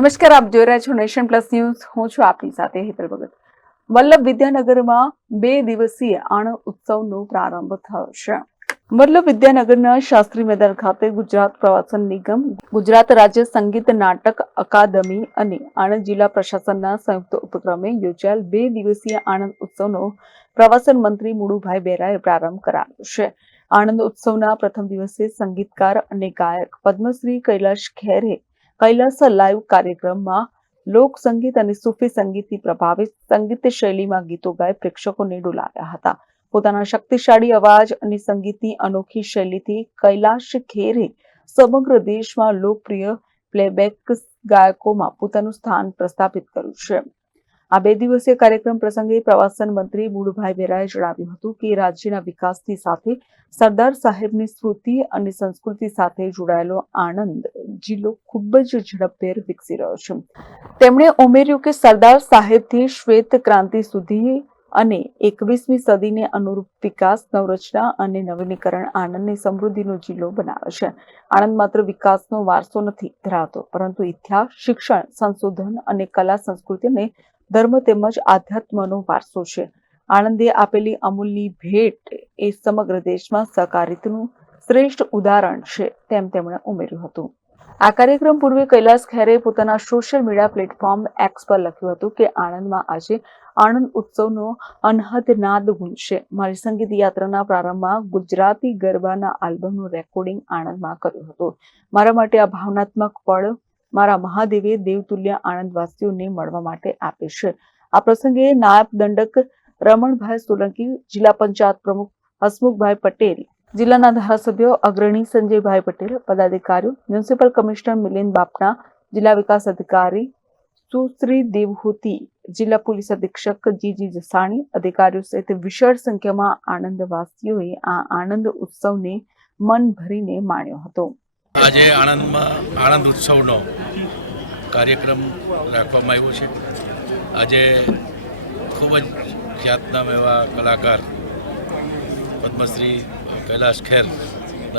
નમસ્કાર, આપ જોઈ રહ્યા છો નેશન પ્લસ ન્યૂઝ. હું છું આપની સાથે હેતલ ભગત. વલ્લભ વિદ્યાનગરમાં બે દિવસીય આણંદ ઉત્સવનો પ્રારંભ થયો છે. વલ્લભ વિદ્યાનગરના શાસ્ત્રી મેદાન ખાતે ગુજરાત પ્રવાસન નિગમ, ગુજરાત રાજ્ય સંગીત નાટક અકાદમી અને આણંદ જિલ્લા પ્રશાસનના સંયુક્ત ઉપક્રમે યોજાયેલ બે દિવસીય આણંદ ઉત્સવનો પ્રવાસન મંત્રી મુળુભાઈ બેરાએ પ્રારંભ કરાવ્યો છે. આણંદ ઉત્સવના પ્રથમ દિવસે સંગીતકાર અને ગાયક પદ્મશ્રી કૈલાશ ખેરે કૈલાસ લાઈવ કાર્યક્રમમાં લોક સંગીત અને સૂફી સંગીતથી પ્રભાવિત સંગીત શૈલીમાં ગીતો ગાય પ્રેક્ષકોને ડોલાવ્યા હતા. પોતાના શક્તિશાળી અવાજ અને સંગીતની અનોખી શૈલીથી કૈલાશ ખેરે સમગ્ર દેશમાં લોકપ્રિય પ્લેબેક ગાયકોમાં પોતાનું સ્થાન પ્રસ્થાપિત કર્યું છે. આ બે દિવસીય કાર્યક્રમ પ્રસંગે પ્રવાસન મંત્રી બુડભાઈ વેરાએ જણાવ્યું હતું કે રાજ્યના વિકાસની સાથે સરદાર સાહેબની સ્મૃતિ અને સંસ્કૃતિ સાથે જોડાયેલો આણંદ જિલ્લો ખૂબ જ ઝડપભેર વિકસી રહ્યો છે. તેમણે ઉમેર્યું કે સરદાર સાહેબથી શ્વેત ક્રાંતિ સુધી અને એકવીસમી સદીને અનુરૂપ વિકાસ, નવરચના અને નવીનીકરણ આણંદની સમૃદ્ધિનો જિલ્લો બનાવે છે. આણંદ માત્ર વિકાસનો વારસો નથી, ધરાવતો, પરંતુ ઇતિહાસ, શિક્ષણ, સંશોધન અને કલા, સંસ્કૃતિ અને ધર્મ તેમજ આધ્યાત્મનો વારસો છે. આણંદે આપેલી અમૂલની ભેટ એ સમગ્ર દેશમાં સહકારિતનું શ્રેષ્ઠ ઉદાહરણ છે, તેમ તેમણે ઉમેર્યું હતું. આ કાર્યક્રમ પૂર્વે કૈલાસ ખેરે પોતાના સોશિયલ મીડિયા પ્લેટફોર્મ એક્સ પર લખ્યું હતું કે, આણંદમાં આજે આણંદ ઉત્સવનો અનહદ નાદ ગુંજશે મારી સંગીત યાત્રાના પ્રારંભમાં ગુજરાતી ગરબાના આલ્બમનું રેકોર્ડિંગ આણંદમાં કર્યું હતું. મારા માટે આ ભાવનાત્મક પળ મારા મહાદેવે દેવતુલ્ય આણંદવાસીઓને મળવા માટે આપે છે. આ પ્રસંગે નાયબ દંડક રમણભાઈ સોલંકી, જિલ્લા પંચાયત પ્રમુખ હસમુખભાઈ પટેલ, જિલ્લાના ધારાસભ્યો અગ્રણી સંજયભાઈ પટેલ, પદાધિકારીઓ, મ્યુનિસિપલ કમિશનર મિલિંદ બાપના, જિલ્લા વિકાસ અધિકારી સુશ્રી દેવહૂતિ, જિલ્લા પોલીસ અધિક્ષક જીજી જસાણી, અધિકારીઓ સહિત વિશાળ સંખ્યામાં આણંદવાસીઓએ આ આનંદ ઉત્સવને મન ભરીને માણ્યો હતો. આજે આણંદમાં આણંદ ઉત્સવનો કાર્યક્રમ રાખવામાં આવ્યો છે. આજે ખૂબ જ ખ્યાતનામ એવા કલાકાર પદ્મશ્રી કૈલાશ ખેર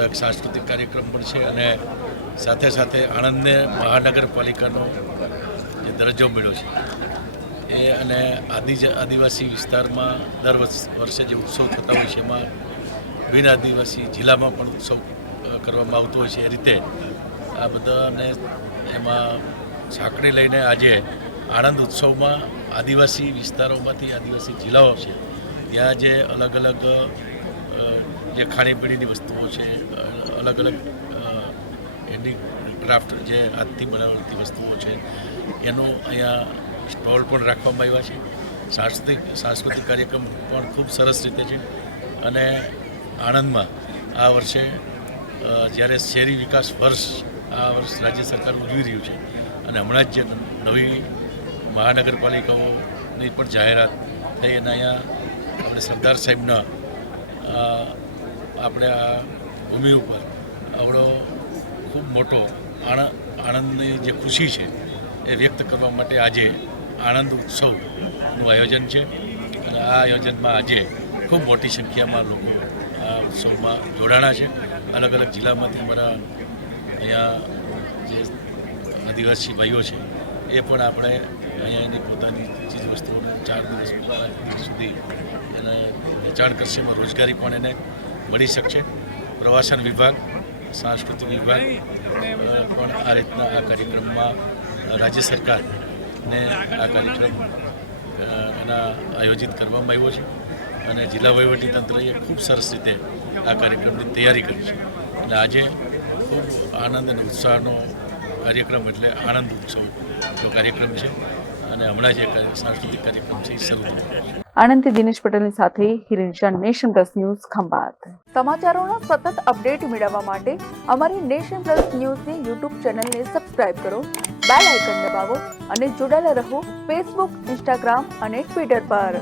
એક સાંસ્કૃતિક કાર્યક્રમ પણ છે અને સાથે સાથે આણંદને મહાનગરપાલિકાનો જે દરજ્જો મળ્યો છે એ અને આદિ આદિવાસી વિસ્તારમાં દર વર્ષ- જે ઉત્સવ થતા હોય છે એમાં બિન આદિવાસી જિલ્લામાં પણ ઉત્સવ કરવામાં આવતું હોય છે એ રીતે. આ બધાને એમાં સાંકળી લઈને આજે આણંદ ઉત્સવમાં આદિવાસી વિસ્તારોમાંથી આદિવાસી જિલ્લાઓ છે, ત્યાં જે અલગ અલગ જે ખાણીપીણીની વસ્તુઓ છે, અલગ અલગ હેન્ડીક્રાફ્ટ જે હાથથી બનાવતી વસ્તુઓ છે, એનું અહીંયા સ્ટોલ પણ રાખવામાં આવ્યા છે. સાંસ્કૃતિક સાંસ્કૃતિક કાર્યક્રમ પણ ખૂબ સરસ રીતે છે અને આણંદમાં આ વર્ષે જ્યારે શહેરી વિકાસ વર્ષ આ વર્ષ રાજ્ય સરકાર ઉજવી રહ્યું છે અને હમણાં જ જે નવી મહાનગરપાલિકાઓની પણ જાહેરાત થઈ અને અહીંયા આપણે સરદાર સાહેબના આપણે આ ભૂમિ ઉપર આવડો ખૂબ મોટો આણંદ આણંદની જે ખુશી છે એ વ્યક્ત કરવા માટે આજે આણંદ ઉત્સવનું આયોજન છે. અને આ આયોજનમાં આજે ખૂબ મોટી સંખ્યામાં લોકો ઉત્સવમાં જોડાણા છે. અલગ અલગ જિલ્લામાંથી અમારા અહીંયા જે આદિવાસી ભાઈઓ છે, એ પણ આપણે અહીંયા એની પોતાની ચીજ વસ્તુઓને ચાર દિવસ સુધી એને વેચાણ કરશે. એમાં રોજગારી પણ એને મળી શકશે. પ્રવાસન વિભાગ, સાંસ્કૃતિક વિભાગ પણ આ રીતના આ કાર્યક્રમમાં રાજ્ય સરકારને આ કાર્યક્રમ એના આયોજિત કરવામાં આવ્યો છે. અને જિલ્લા વહીવટીતંત્રએ ખૂબ સરસ રીતે આ કાર્યક્રમની તૈયારી કરી છે. એટલે આજે ખૂબ આનંદ અને ઉત્સાહનો કાર્યક્રમ એટલે આનંદ ઉત્સવનો કાર્યક્રમ છે. અને હમણાં જે સાંસ્કૃતિક કાર્યક્રમ છે એ શરૂ થયો આનંદથી દિનેશ પટેલની સાથે Hiren Shah nation plus news Khambhat. સમાચારોનો સતત અપડેટ મેળવવા માટે અમારી નેશન પ્લસ ન્યૂઝની યુટ્યુબ ચેનલને સબસ્ક્રાઇબ કરો બેલ આઇકન દબાવો અને જોડાયેલા રહો ફેસબુક ઇન્સ્ટાગ્રામ અને ટ્વિટર પર.